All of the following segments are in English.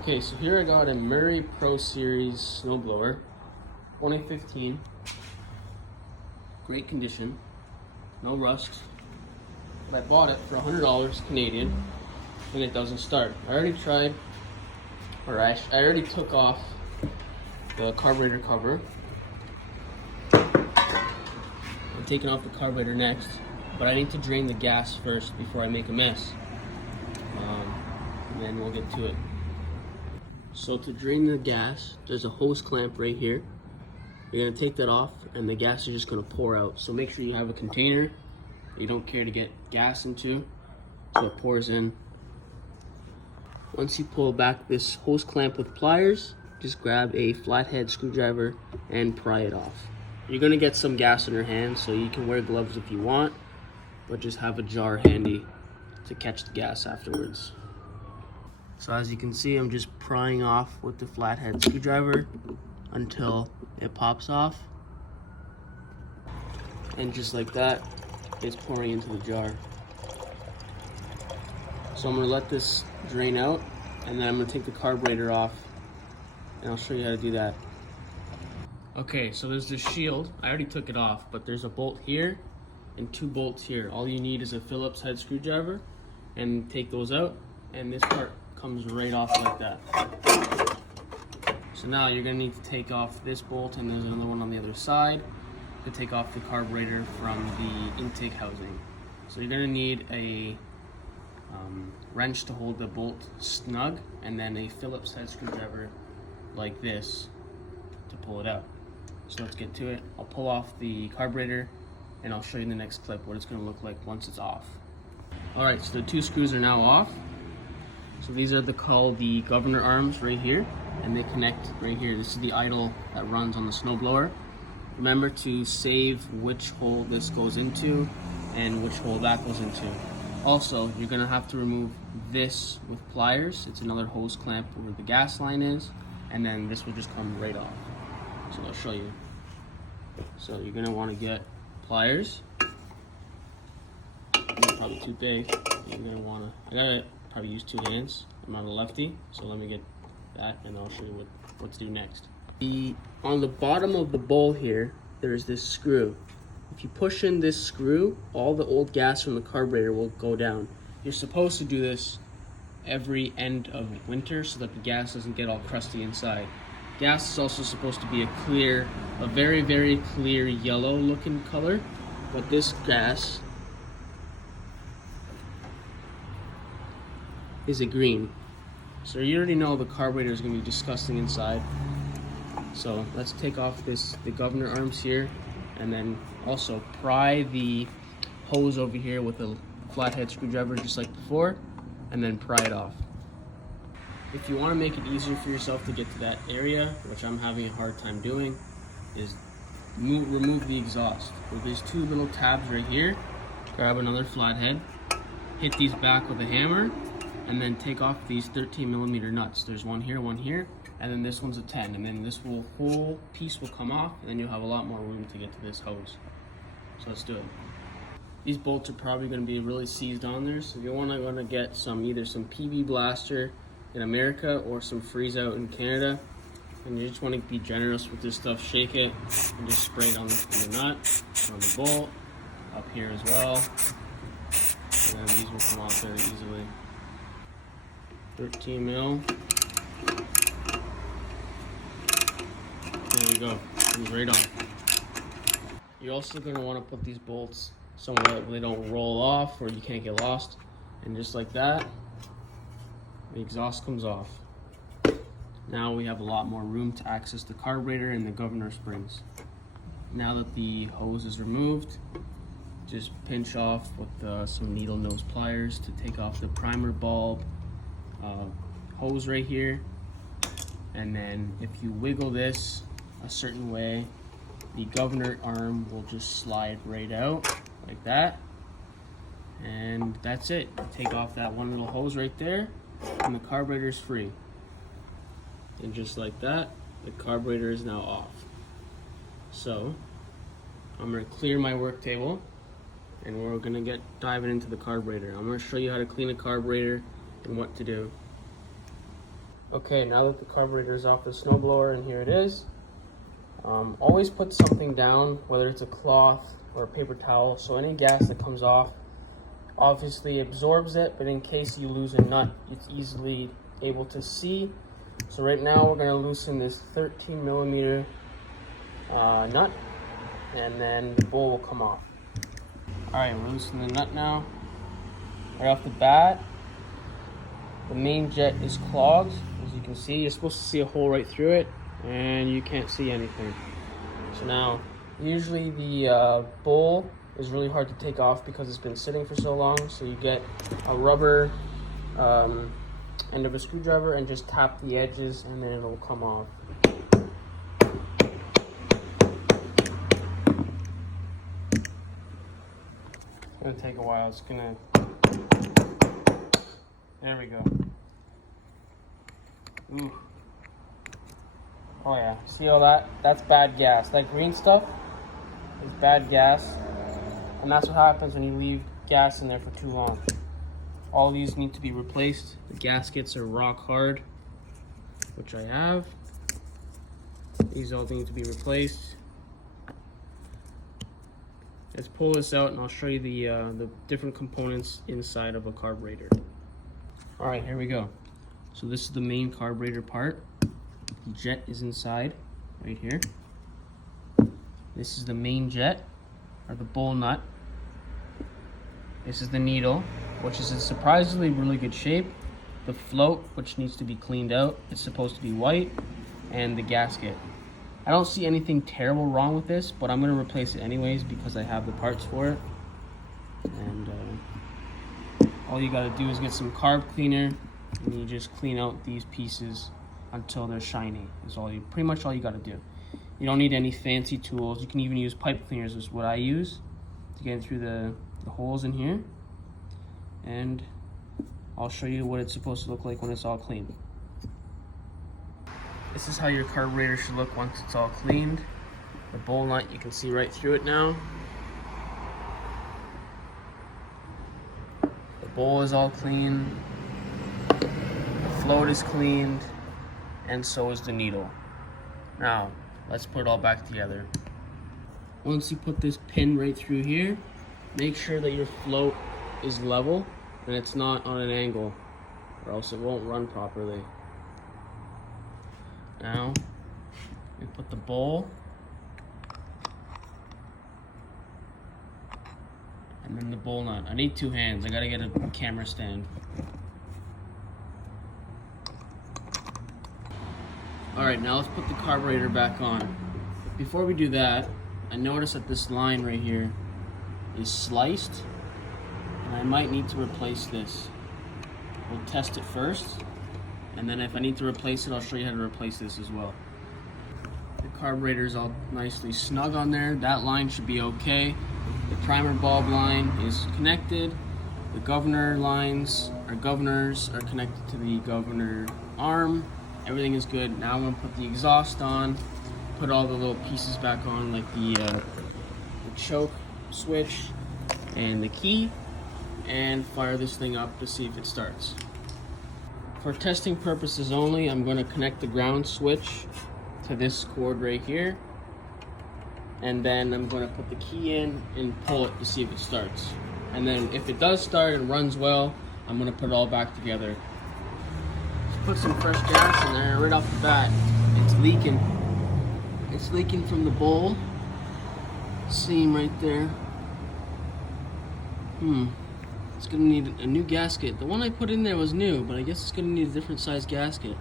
Okay, so here I got a Murray Pro Series Snowblower, 2015. Great condition, no rust. But I bought it for $100 Canadian, and it doesn't start. I already tried, or I already took off the carburetor cover. I'm taking off the carburetor next, but I need to drain the gas first before I make a mess. And then we'll get to it. So to drain the gas, there's a hose clamp right here. You're gonna take that off and the gas is just gonna pour out. So make sure you have a container you don't care to get gas into, so it pours in. Once you pull back this hose clamp with pliers, just grab a flathead screwdriver and pry it off. You're gonna get some gas in your hand, so you can wear gloves if you want, but just have a jar handy to catch the gas afterwards. So as you can see, I'm just prying off with the flathead screwdriver until it pops off. And just like that, it's pouring into the jar. So I'm gonna let this drain out, and then I'm gonna take the carburetor off, and I'll show you how to do that. Okay, so there's this shield. I already took it off, but there's a bolt here and 2 bolts here. All you need is a Phillips head screwdriver, and take those out, and this part comes right off like that. So now you're gonna need to take off this bolt, and there's another one on the other side to take off the carburetor from the intake housing. So you're gonna need a wrench to hold the bolt snug, and then a Phillips head screwdriver like this to pull it out. So let's get to it. I'll pull off the carburetor and I'll show you in the next clip what it's gonna look like once it's off. All right, so the 2 screws are now off. So these are called the governor arms right here, and they connect right here. This is the idle that runs on the snowblower. Remember to save which hole this goes into and which hole that goes into. Also, you're gonna have to remove this with pliers. It's another hose clamp where the gas line is, and then this will just come right off. So I'll show you. So you're gonna wanna get pliers. They're probably too big. You're gonna wanna, I gotta probably use 2 hands. I'm not a lefty, so let me get that and I'll show you what to do next. On the bottom of the bowl here, there's this screw. If you push in this screw, all the old gas from the carburetor will go down. You're supposed to do this every end of winter so that the gas doesn't get all crusty inside. Gas is also supposed to be a very, very clear yellow looking color, but this gas is a green. So you already know the carburetor is going to be disgusting inside. So let's take off the governor arms here, and then also pry the hose over here with a flathead screwdriver just like before, and then pry it off. If you want to make it easier for yourself to get to that area, which I'm having a hard time doing, is remove the exhaust. With these 2 little tabs right here, grab another flathead, hit these back with a hammer, and then take off these 13mm nuts. There's one here, and then this one's a 10, and then this whole piece will come off, and then you'll have a lot more room to get to this hose. So let's do it. These bolts are probably going to be really seized on there, so you're going to get either some PB Blaster in America or some Freeze Out in Canada, and you just want to be generous with this stuff. Shake it and just spray it on the nut, on the bolt, up here as well, and then these will come off very easily. 13 mil. There we go. Comes right off. You're also going to want to put these bolts somewhere where they don't roll off or you can't get lost. And just like that, the exhaust comes off. Now we have a lot more room to access the carburetor and the governor springs. Now that the hose is removed, just pinch off with some needle nose pliers to take off the primer bulb hose right here, and then if you wiggle this a certain way, the governor arm will just slide right out like that, and that's it. Take off that one little hose right there and the carburetor is free. And just like that, the carburetor is now off. So I'm going to clear my work table and we're going to diving into the carburetor. I'm going to show you how to clean a carburetor and what to do. Okay, now that the carburetor is off the snowblower, and here it is, always put something down, whether it's a cloth or a paper towel, so any gas that comes off obviously absorbs it, but in case you lose a nut, it's easily able to see. So right now we're going to loosen this 13 millimeter nut, and then the bowl will come off. Alright, we're loosening the nut now. Right off the bat, the main jet is clogged. As you can see, you're supposed to see a hole right through it, and you can't see anything. So now, usually the bowl is really hard to take off because it's been sitting for so long, so you get a rubber end of a screwdriver and just tap the edges, and then it'll come off. It's gonna take a while. It's gonna... There we go. Ooh. Oh yeah, see all that? That's bad gas. That green stuff is bad gas, and that's what happens when you leave gas in there for too long. All these need to be replaced. The gaskets are rock hard, which I have. These all need to be replaced. Let's pull this out and I'll show you the different components inside of a carburetor. All right, here we go. So this is the main carburetor part. The jet is inside, right here. This is the main jet, or the bowl nut. This is the needle, which is in surprisingly really good shape. The float, which needs to be cleaned out, it's supposed to be white, and the gasket. I don't see anything terrible wrong with this, but I'm going to replace it anyways because I have the parts for it. And all you got to do is get some carb cleaner, and you just clean out these pieces until they're shiny. Is pretty much all you got to do. You don't need any fancy tools. You can even use pipe cleaners, is what I use to get through the holes in here. And I'll show you what it's supposed to look like when it's all clean. This is how your carburetor should look once it's all cleaned. The bowl nut, you can see right through it now. The bowl is all clean. The float is cleaned, and so is the needle. Now, let's put it all back together. Once you put this pin right through here, make sure that your float is level and it's not on an angle, or else it won't run properly. Now, we put the bowl, and then the bowl nut. I need two hands. I gotta get a camera stand. Alright, now let's put the carburetor back on. Before we do that, I noticed that this line right here is sliced, and I might need to replace this. We'll test it first, and then if I need to replace it, I'll show you how to replace this as well. The carburetor is all nicely snug on there. That line should be okay. The primer bulb line is connected. The governor lines, or governors, are connected to the governor arm. Everything is good. Now I'm going to put the exhaust on, put all the little pieces back on, like the choke switch and the key, and fire this thing up to see if it starts. For testing purposes only, I'm going to connect the ground switch to this cord right here, and then I'm going to put the key in and pull it to see if it starts. And then if it does start and runs well, I'm going to put it all back together. Just put some fresh gas in there right off the bat. It's leaking. It's leaking from the bowl seam right there. It's gonna need a new gasket. The one I put in there was new, but I guess it's gonna need a different size gasket.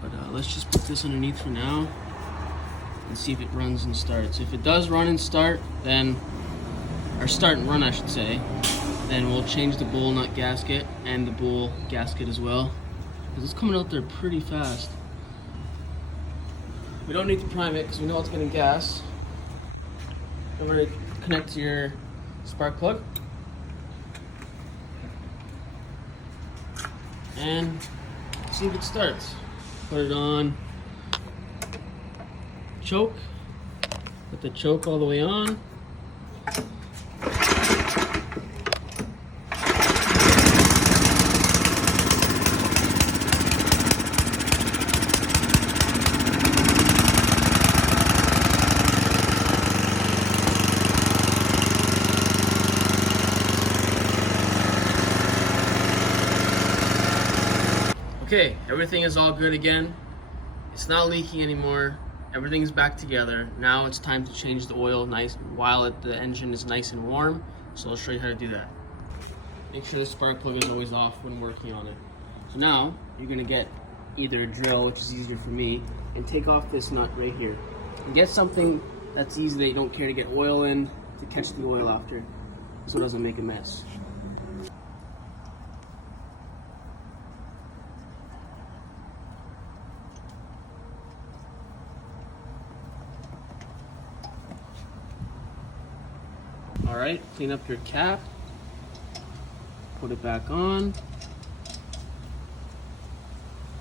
But let's just put this underneath for now and see if it runs and starts. If it does run and start, then, or start and run I should say, then we'll change the bowl nut gasket and the bowl gasket as well, because it's coming out there pretty fast. We don't need to prime it because we know it's getting gas. I'm going to connect to your spark plug and see if it starts. Put it on choke, put the choke all the way on. Okay, everything is all good again. It's not leaking anymore. Everything's back together. Now it's time to change the oil while the engine is nice and warm. So I'll show you how to do that. Make sure the spark plug is always off when working on it. So now you're gonna get either a drill, which is easier for me, and take off this nut right here. And get something that's easy that you don't care to get oil in to catch the oil after, so it doesn't make a mess. All right, clean up your cap, put it back on.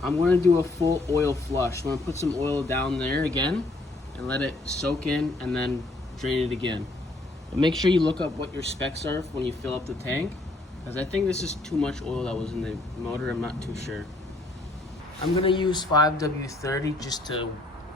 I'm gonna do a full oil flush. I'm gonna put some oil down there again and let it soak in and then drain it again. But make sure you look up what your specs are when you fill up the tank, because I think this is too much oil that was in the motor. I'm not too sure. I'm gonna use 5W30 just to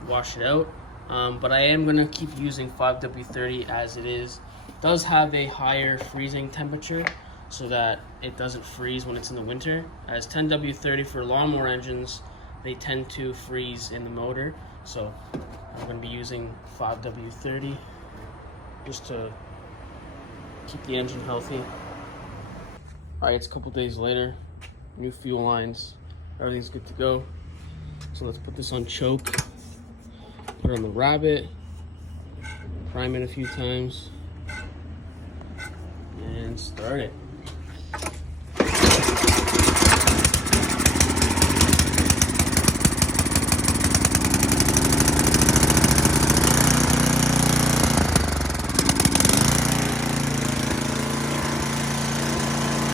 wash it out, but I am gonna keep using 5W30 as it is. It does have a higher freezing temperature so that it doesn't freeze when it's in the winter. As 10W30 for lawnmower engines, they tend to freeze in the motor. So I'm gonna be using 5W30 just to keep the engine healthy. All right, it's a couple days later, new fuel lines, everything's good to go. So let's put this on choke, put it on the rabbit, prime it a few times, and start it.